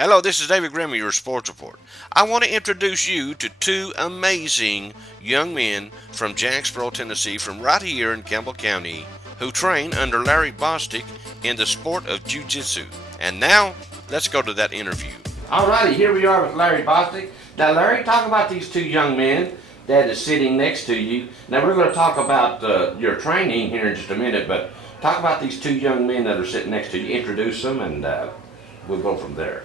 Hello, this is David Grimm, your sports report. I want to introduce you to two amazing young men from Jacksboro, Tennessee, from right here in Campbell County, who train under Larry Bostic in the sport of Ju-Jitsu. And now, let's go to that interview. Alrighty, here we are with Larry Bostic. Now, Larry, talk about these two young men that is sitting next to you. Now, we're going to talk about your training here in just a minute, but talk about these two young men that are sitting next to you. Introduce them, and we'll go from there.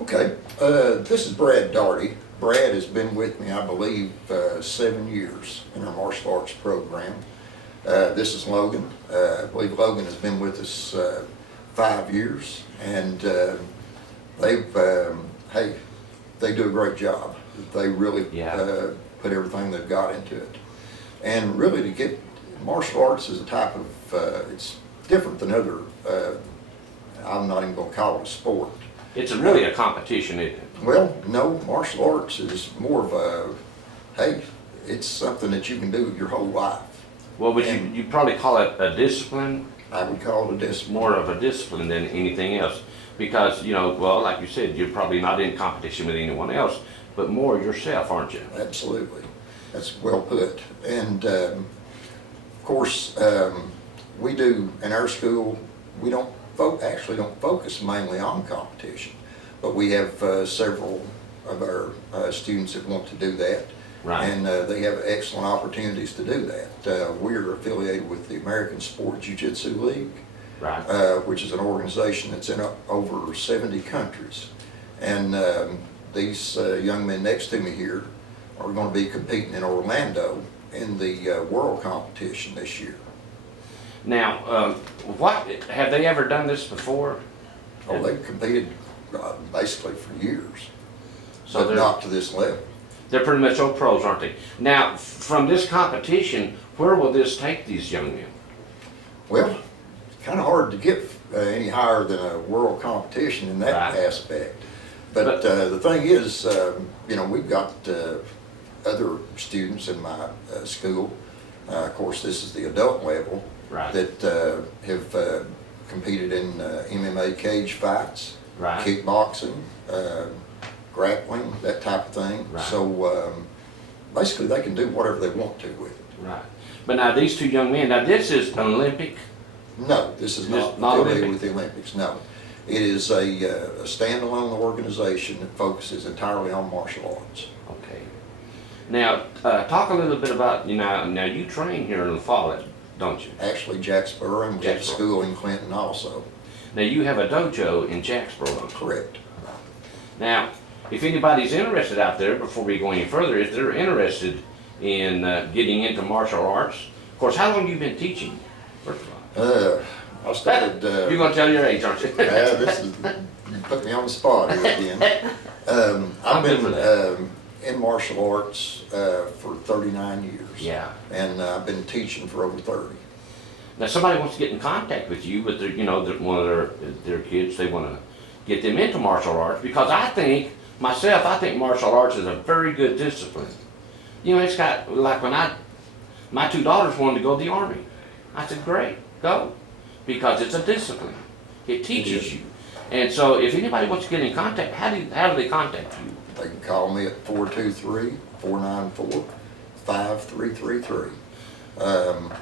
Okay, this is Brad Daugherty. Brad has been with me, I believe, 7 years in our martial arts program. This is Logan. I believe Logan has been with us 5 years, and they do a great job. They really put everything they've got into it. And really, to get martial arts is a type of, it's different than other, I'm not even going to call it a sport. It's really a competition, isn't it? Well, no, martial arts is more of a, hey, it's something that you can do your whole life. Well, but you probably call it a discipline? I would call it a discipline. More of a discipline than anything else. Because, well, like you said, you're probably not in competition with anyone else, but more yourself, aren't you? Absolutely. That's well put. And, of course, we do, in our school, we don't focus mainly on competition, but we have several of our students that want to do that, right. And they have excellent opportunities to do that. We're affiliated with the American Sport Jujitsu League, right. Which is an organization that's in over 70 countries, and these young men next to me here are going to be competing in Orlando in the world competition this year. Now, what have they ever done this before? Oh, they've competed basically for years, so but not to this level. They're pretty much old pros, aren't they? Now, from this competition, where will this take these young men? Well, it's kind of hard to get any higher than a world competition in that aspect. But the thing is, we've got other students in my school. Of course, this is the adult level. Right. That have competed in MMA cage fights, right. kickboxing, grappling, that type of thing. Right. So basically they can do whatever they want to with it. Right. But now these two young men, now this is an Olympic? No, this is not affiliated with the Olympics, no. It is a standalone organization that focuses entirely on martial arts. Okay. Now, talk a little bit about, now you train here in the fall, don't you? Actually, Jacksboro, and we have a school in Clinton also. Now, you have a dojo in Jacksboro. Correct. Now, if anybody's interested out there, before we go any further, if they're interested in getting into martial arts, of course, how long have you been teaching? I started... You're going to tell your age, aren't you? You put me on the spot here again. I've been in martial arts for 39 years. Yeah. And I've been teaching for over 30. Now, somebody wants to get in contact with you, but one of their kids, they want to get them into martial arts, because I think martial arts is a very good discipline. It's got, like when my two daughters wanted to go to the Army. I said, great, go. Because it's a discipline. It teaches you. And so if anybody wants to get in contact, how do they contact you? They can call me at 423-494-5333.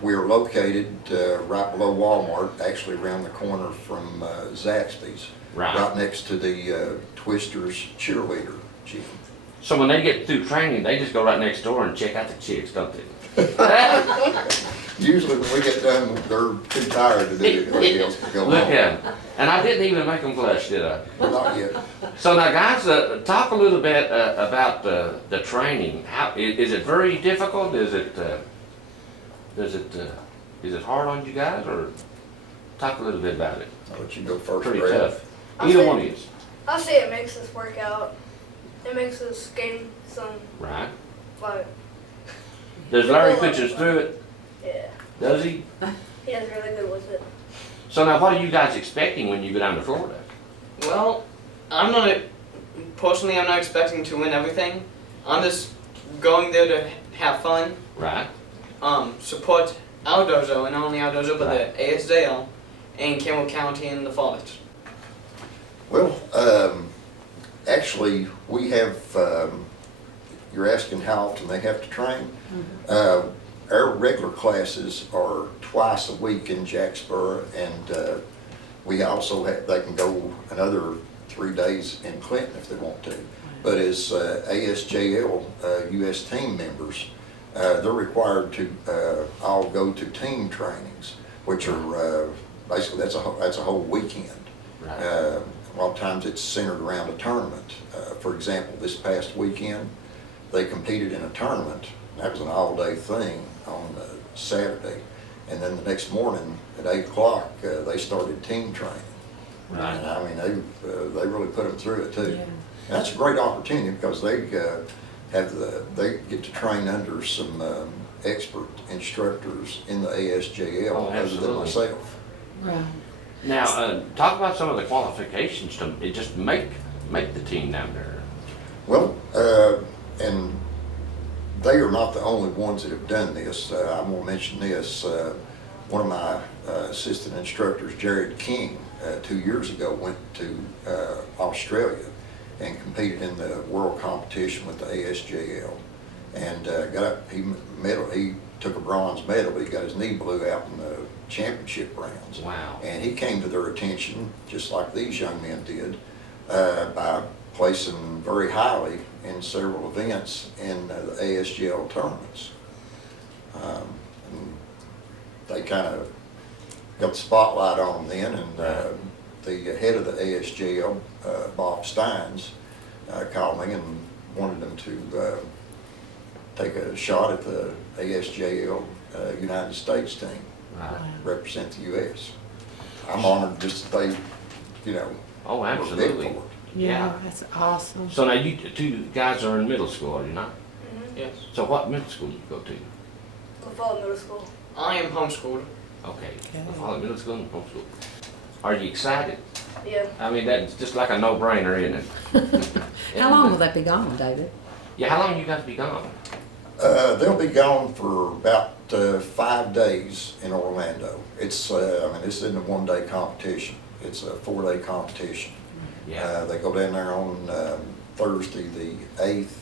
We are located right below Walmart, actually around the corner from Zaxby's, right next to the Twisters cheerleader gym. So when they get through training, they just go right next door and check out the chicks, don't they? Usually when we get done, they're too tired to do anything else to go Look home. at them. And I didn't even make them blush, did I? Not yet. So now guys, talk a little bit about the training. How is it very difficult? Is it hard on you guys, or talk a little bit about it? I'll let you go first. Pretty Brad. tough. Either one is. I'll say it makes us work out. It makes us gain some, Right. like... Does Larry put us through it? Yeah. Does he? He is really good with it. So now what are you guys expecting when you go down to Florida? Well, I'm not expecting to win everything. I'm just going there to have fun. Right. Support our dojo, and not only our dojo, but Right. the ASJL in Campbell County and the Forest. Well, actually, we have, you're asking how often they have to train? Our regular classes are twice a week in Jacksboro, and we also have, they can go another 3 days in Clinton if they want to. But as ASJL US team members, they're required to all go to team trainings, which are basically that's a whole weekend. Right. A lot of times it's centered around a tournament. For example, this past weekend they competed in a tournament. That was an all-day thing on Saturday, and then the next morning at 8 o'clock they started team training. Right. And I mean they really put them through it too. Yeah. And that's a great opportunity because they they get to train under some expert instructors in the ASJL Oh, other than absolutely. myself. Right. Now, talk about some of the qualifications to just make the team down there. Well, and they are not the only ones that have done this. I'm going to mention this. One of my assistant instructors, Jared King, 2 years ago went to Australia and competed in the world competition with the ASJL, and he took a bronze medal, but he got his knee blew out in the championship rounds. Wow. And he came to their attention, just like these young men did, by placing very highly in several events in the ASJL tournaments. And they kind of got the spotlight on them then, and the head of the ASJL, Bob Steins, called me and wanted them to take a shot at the ASJL United States team, Right. represent the U.S. I'm honored just that they, you know, Oh, were big absolutely. for it. Yeah, that's awesome. So now you two guys are in middle school, are you not? Yes. So what middle school do you go to? Fall middle school. I am homeschooled. Okay. Okay. Follow middle school and homeschool. Are you excited? Yeah. I mean, that's just like a no-brainer, isn't it? How long will that be gone, David? Yeah, how long you guys be gone? They'll be gone for about 5 days in Orlando. It's, I mean, this isn't a one-day competition. It's a 4-day competition. Yeah. They go down there on Thursday the 8th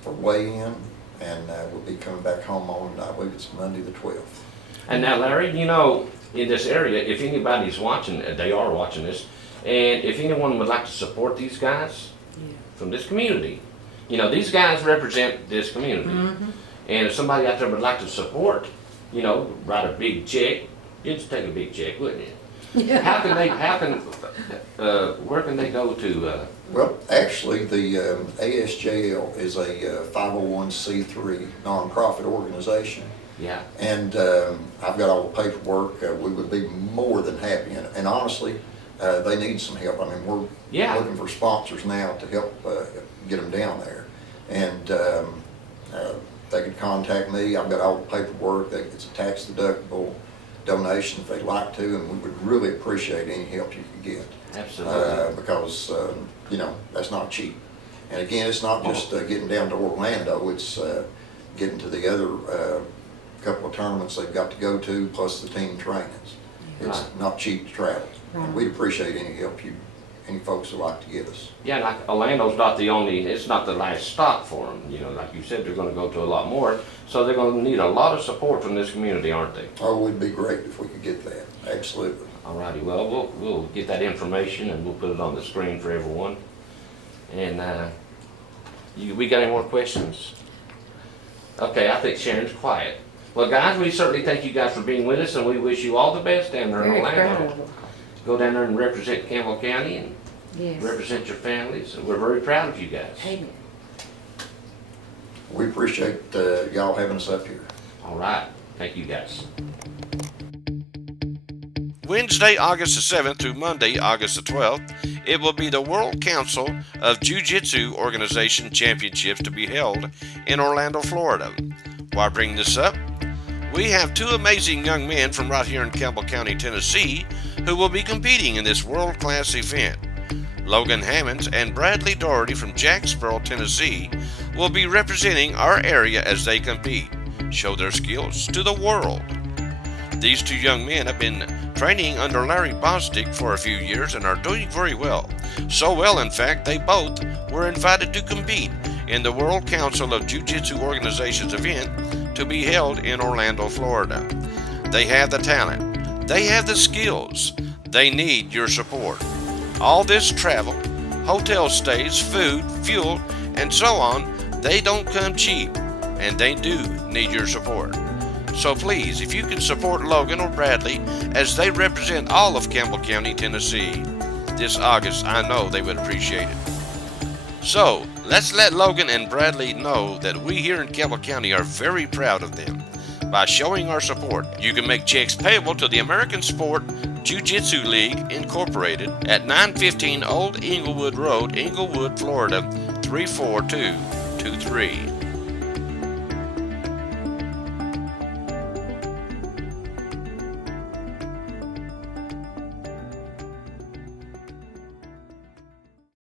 for weigh-in, and we'll be coming back home on, I believe it's Monday the 12th. And now, Larry, you know, in this area, if anybody's watching, they are watching this, and if anyone would like to support these guys Yeah. from this community, you know, these guys represent this community. Mm-hmm. And if somebody out there would like to support, you know, write a big check, you'd just take a big check, wouldn't you? Where can they go to? Well, actually, the ASJL is a 501c3 nonprofit organization. Yeah. And I've got all the paperwork. We would be more than happy. And honestly, they need some help. I mean, we're Yeah. looking for sponsors now to help get them down there. And they could contact me. I've got all the paperwork. It's a tax deductible donation if they'd like to, and we would really appreciate any help you could get. Absolutely. Because, you know, that's not cheap. And again, it's not just getting down to Orlando, it's getting to the other couple of tournaments they've got to go to, plus the team trainings. It's Right. not cheap to travel. Right. We'd appreciate any help any folks would like to give us. Yeah, like Orlando's not the only, it's not the last stop for them. You know, like you said, they're gonna go to a lot more. So they're gonna need a lot of support from this community, aren't they? Oh, it'd be great if we could get that, absolutely. Alrighty, well, we'll get that information and we'll put it on the screen for everyone. And, we got any more questions? Okay, I think Sharon's quiet. Well, guys, we certainly thank you guys for being with us, and we wish you all the best down there in Very proud Orlando. of them. Go down there and represent Campbell County and Yes. represent your families, and we're very proud of you guys. Amen. We appreciate y'all having us up here. All right, thank you guys. Wednesday, August the 7th through Monday, August the 12th, it will be the World Council of Ju-Jitsu Organization Championships to be held in Orlando, Florida. Why bring this up? We have two amazing young men from right here in Campbell County, Tennessee, who will be competing in this world-class event. Logan Hammons and Bradley Daugherty from Jacksboro, Tennessee, will be representing our area as they compete, show their skills to the world. These two young men have been training under Larry Bostic for a few years and are doing very well. So well, in fact, they both were invited to compete in the World Council of Jiu-Jitsu Organizations event to be held in Orlando, Florida. They have the talent. They have the skills. They need your support. All this travel, hotel stays, food, fuel, and so on, they don't come cheap, and they do need your support. So please, if you can support Logan or Bradley as they represent all of Campbell County, Tennessee, this August, I know they would appreciate it. So, let's let Logan and Bradley know that we here in Campbell County are very proud of them by showing our support. You can make checks payable to the American Sport Ju-Jitsu League Incorporated at 915 Old Englewood Road, Englewood, Florida 34223.